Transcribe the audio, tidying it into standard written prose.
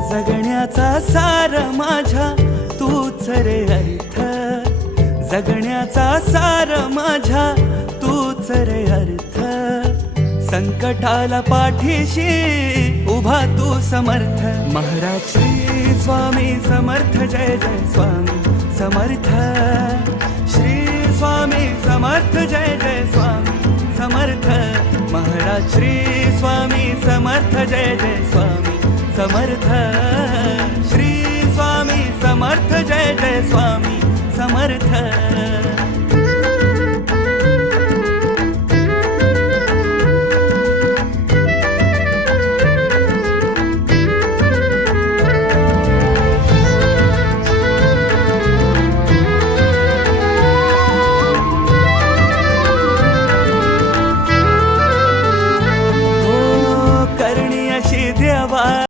जगण्याचा सार माझ्या तूच रे अर्थ, जगण्याचा सार माझ्या तूच रे अर्थ. संकटाला पाठीशी उभा तू समर्थ. महाराज श्री स्वामी समर्थ, जय जय स्वामी समर्थ. श्री स्वामी समर्थ, जय जय स्वामी समर्थ. महाराज श्री स्वामी समर्थ, जय जय स्वामी समर्थ. श्री स्वामी समर्थ, जय जय स्वामी समर्थ.